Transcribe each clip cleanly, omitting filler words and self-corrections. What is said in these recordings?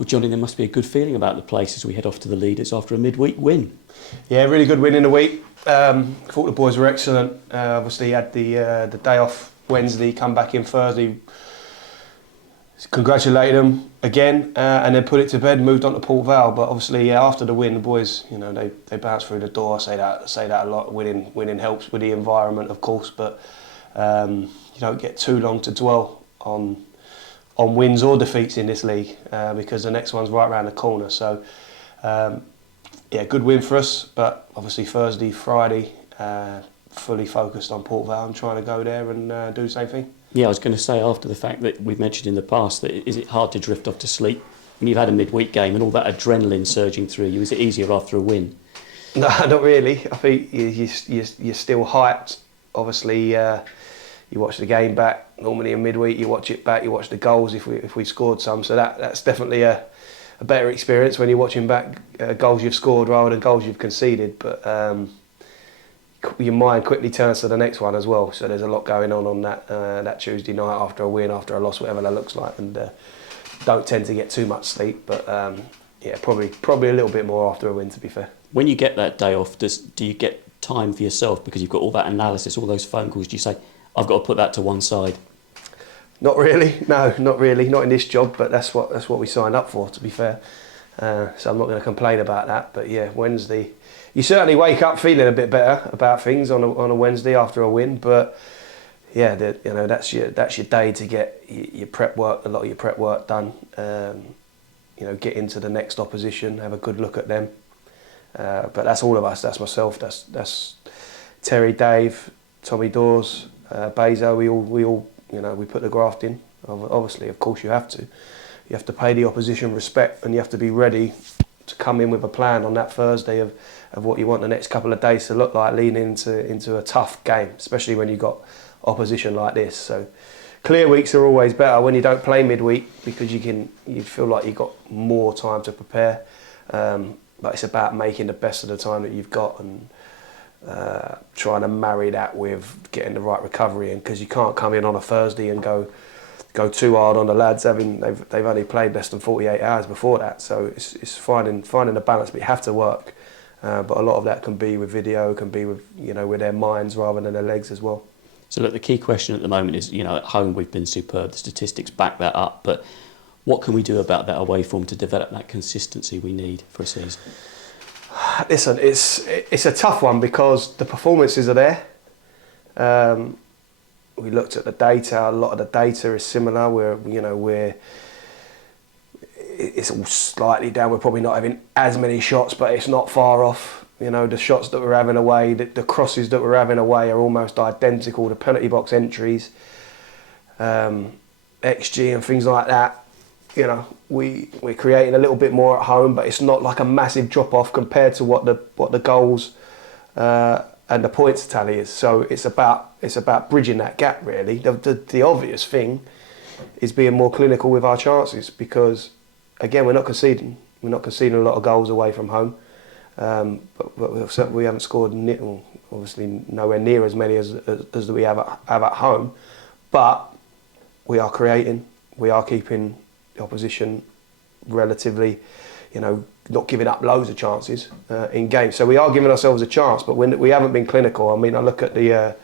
Well, Johnny, there must be a good feeling about the place as we head off to the leaders after a midweek win. Yeah, really good win in the week. Thought the boys were excellent. Obviously, had the day off Wednesday, come back in Thursday. Congratulate them again, and then put it to bed. Moved on to Port Vale, but obviously, after the win, the boys, they bounced through the door. I say that a lot. Winning helps with the environment, of course, but you don't get too long to dwell on wins or defeats in this league because the next one's right around the corner. So. Yeah, good win for us, but obviously Thursday, Friday, fully focused on Port Vale and trying to go there and do the same thing. Yeah, I was going to say, after the fact that we've mentioned in the past, that is it hard to drift off to sleep when you've had a midweek game and all that adrenaline surging through you? Is it easier after a win? No, not really. I think you're still hyped. Obviously, you watch the game back. Normally in midweek, you watch it back. You watch the goals if we scored some. So that's definitely a better experience when you're watching back goals you've scored rather than goals you've conceded. But your mind quickly turns to the next one as well. So there's a lot going on that Tuesday night after a win, after a loss, whatever that looks like, and don't tend to get too much sleep. But yeah, probably a little bit more after a win, to be fair. When you get that day off, do you get time for yourself because you've got all that analysis, all those phone calls? Do you say, I've got to put that to one side? Not really, no, not really, not in this job, but that's what we signed up for, to be fair. So I'm not going to complain about that. But yeah, Wednesday, you certainly wake up feeling a bit better about things on a Wednesday after a win. But yeah, that's your day to get your prep work, a lot of your prep work done. Get into the next opposition, have a good look at them. But that's all of us. That's myself. That's Terry, Dave, Tommy Dawes, Bezo. We all. We put the graft in. Obviously, of course, you have to. You have to pay the opposition respect, and you have to be ready to come in with a plan on that Thursday of what you want the next couple of days to look like, leading into a tough game, especially when you've got opposition like this. So, clear weeks are always better when you don't play midweek because you feel like you've got more time to prepare. But it's about making the best of the time that you've got and trying to marry that with getting the right recovery in, because you can't come in on a Thursday and go too hard on the lads. They've only played less than 48 hours before that, so it's finding a balance. But you have to work, but a lot of that can be with video, can be with with their minds rather than their legs as well. So look, the key question at the moment is at home we've been superb. The statistics back that up, but what can we do about that away form to develop that consistency we need for a season? Listen, it's a tough one because the performances are there. We looked at the data. A lot of the data is similar. It's all slightly down. We're probably not having as many shots, but it's not far off. The shots that we're having away, the crosses that we're having away are almost identical. The penalty box entries, XG and things like that. We're creating a little bit more at home, but it's not like a massive drop off compared to what the goals and the points tally is. So it's about bridging that gap really. The obvious thing is being more clinical with our chances, because again we're not conceding a lot of goals away from home, but we haven't scored obviously nowhere near as many as we have at home. But we are creating, we are keeping the opposition relatively, not giving up loads of chances in games. So we are giving ourselves a chance, but we haven't been clinical. I mean, I look at the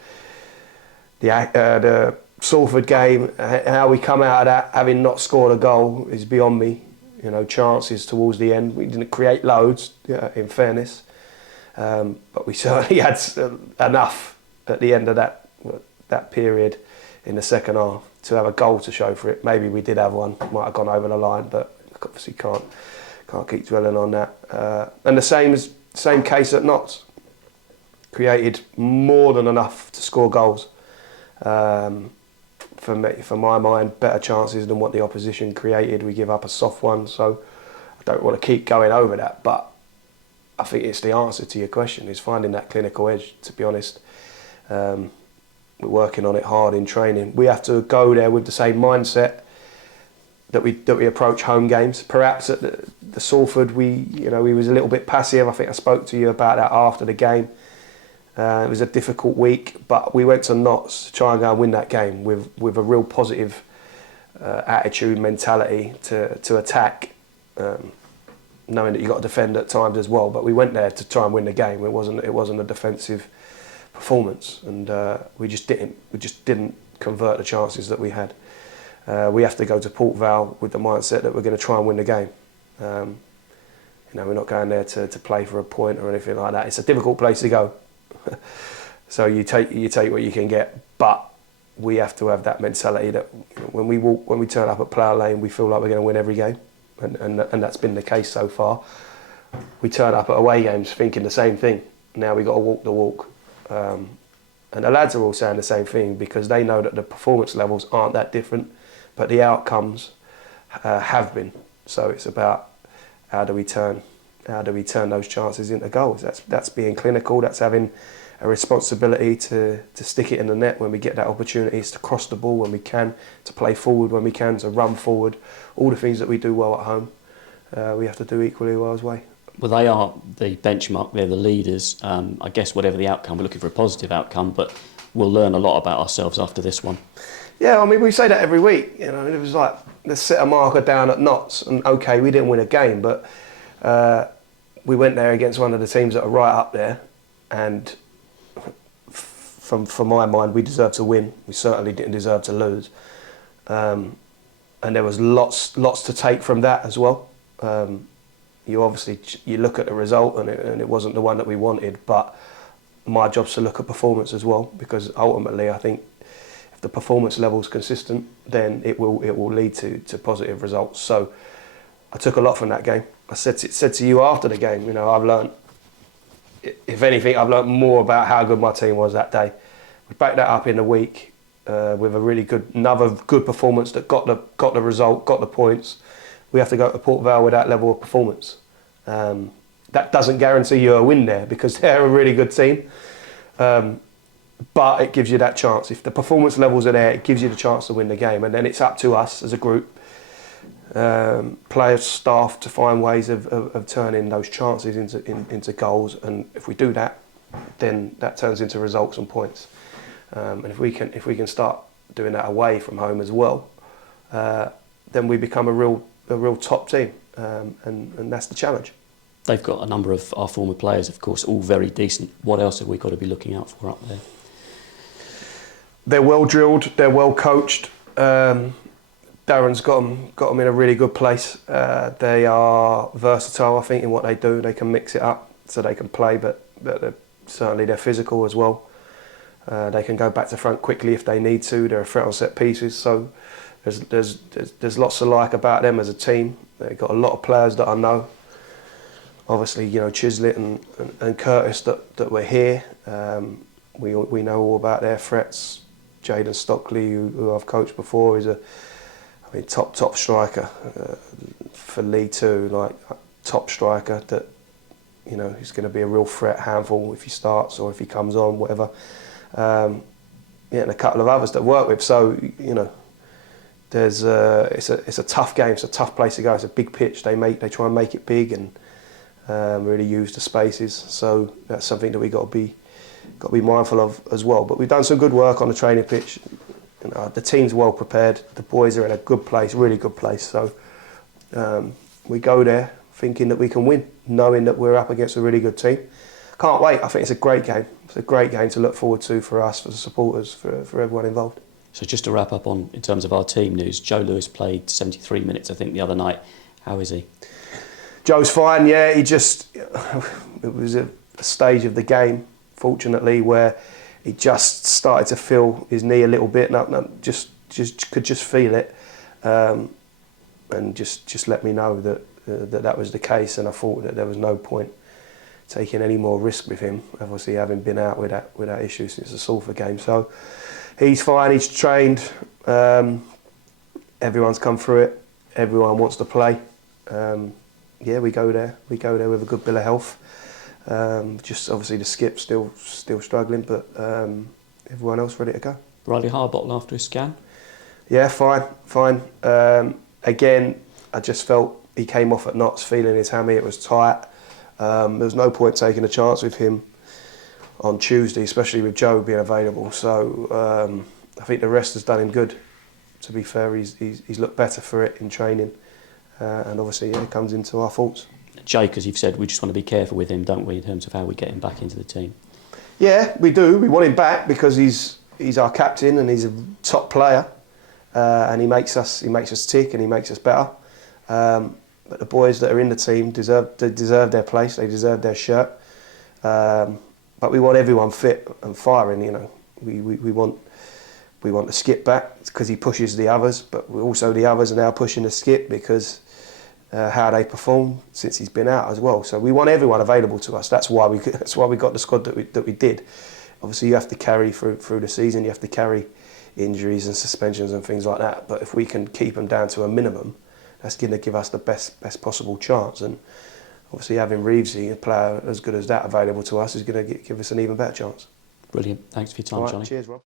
Salford game, how we come out of that having not scored a goal is beyond me. Chances towards the end, we didn't create loads, in fairness, but we certainly had enough at the end of that period in the second half to have a goal to show for it. Maybe we did have one, might have gone over the line, but obviously can't keep dwelling on that. And the same case at Notts. Created more than enough to score goals. For my mind, better chances than what the opposition created. We give up a soft one, so I don't want to keep going over that, but I think it's the answer to your question, is finding that clinical edge, to be honest. We're working on it hard in training. We have to go there with the same mindset that we approach home games. Perhaps at the Salford, we was a little bit passive. I think I spoke to you about that after the game. It was a difficult week, but we went to Notts to try and go and win that game with a real positive attitude, mentality to attack knowing that you got to defend at times as well. But we went there to try and win the game. It wasn't a defensive performance, and we just didn't convert the chances that we had. We have to go to Port Vale with the mindset that we're going to try and win the game. We're not going there to play for a point or anything like that. It's a difficult place to go. So you take what you can get, but we have to have that mentality that when we turn up at Plough Lane, we feel like we're going to win every game, and that's been the case so far. We turn up at away games thinking the same thing. Now we've got to walk the walk, and the lads are all saying the same thing because they know that the performance levels aren't that different, but the outcomes have been. So it's about how do we turn those chances into goals. That's being clinical. That's having a responsibility to stick it in the net when we get that opportunity, to cross the ball when we can, to play forward when we can, to run forward. All the things that we do well at home, we have to do equally well as away. Well, they are the benchmark. They're the leaders. I guess whatever the outcome, we're looking for a positive outcome, but we'll learn a lot about ourselves after this one. Yeah, I mean, we say that every week. It was like, let's set a marker down at Notts, and okay, we didn't win a game, but we went there against one of the teams that are right up there, and from my mind, we deserved to win. We certainly didn't deserve to lose, and there was lots to take from that as well. You look at the result, and it wasn't the one that we wanted, but my job's to look at performance as well, because ultimately, I think if the performance level's consistent, then it will lead to positive results. So I took a lot from that game. I said to you after the game, I've learned, if anything, I've learned more about how good my team was that day. We backed that up in the week with another good performance that got the result, got the points. We have to go to Port Vale with that level of performance. That doesn't guarantee you a win there because they're a really good team. But it gives you that chance. If the performance levels are there, it gives you the chance to win the game. And then it's up to us as a group, players, staff, to find ways of turning those chances into goals. And if we do that, then that turns into results and points. And if we can start doing that away from home as well, then we become a real top team. And that's the challenge. They've got a number of our former players, of course, all very decent. What else have we got to be looking out for up there? They're well drilled, they're well coached. Darren's got them in a really good place. They are versatile, I think, in what they do. They can mix it up so they can play, but they're physical as well. They can go back to front quickly if they need to. They're a threat on set pieces. So there's lots to like about them as a team. They've got a lot of players that I know. Obviously, Chislett and Curtis that were here. We know all about their threats. Jaden Stockley, who I've coached before, is top striker for League Two, top striker that he's going to be a real threat, handful if he starts or if he comes on, whatever. And a couple of others that work with. So there's it's a tough game. It's a tough place to go. It's a big pitch. They try and make it big and really use the spaces. So that's something that we got to be mindful of as well. But we've done some good work on the training pitch. The team's well prepared. The boys are in a good place, really good place. So we go there thinking that we can win, knowing that we're up against a really good team. Can't wait. I think it's a great game. It's a great game to look forward to for us, for the supporters, for everyone involved. So just to wrap up in terms of our team news, Joe Lewis played 73 minutes, I think, the other night. How is he? Joe's fine, yeah. It was a stage of the game, fortunately, where he just started to feel his knee a little bit, could just feel it, and just let me know that was the case, and I thought that there was no point taking any more risk with him, obviously having been out with that issue since the Salford game. So he's fine, he's trained, everyone's come through it, everyone wants to play. We go there with a good bill of health. Just obviously the skip's still struggling, but everyone else ready to go. Riley Harbottle after his scan? Yeah, fine. Again, I just felt he came off at Notts feeling his hammy, it was tight. There was no point taking a chance with him on Tuesday, especially with Joe being available. So I think the rest has done him good. To be fair, he's looked better for it in training. and obviously it comes into our thoughts. Jake, as you've said, we just want to be careful with him, don't we, in terms of how we get him back into the team? Yeah, we do. We want him back because he's our captain and he's a top player, and he makes us tick and he makes us better. But the boys that are in the team deserve their place. They deserve their shirt. But we want everyone fit and firing. You know, we want the Skip back because he pushes the others, but also the others are now pushing the Skip because how they perform since he's been out as well. So we want everyone available to us. That's why we got the squad that we did. Obviously, you have to carry through the season. You have to carry injuries and suspensions and things like that. But if we can keep them down to a minimum, that's going to give us the best possible chance. And obviously, having Reevesy, a player as good as that, available to us is going to give us an even better chance. Brilliant. Thanks for your time, All right, Johnny. cheers, Rob.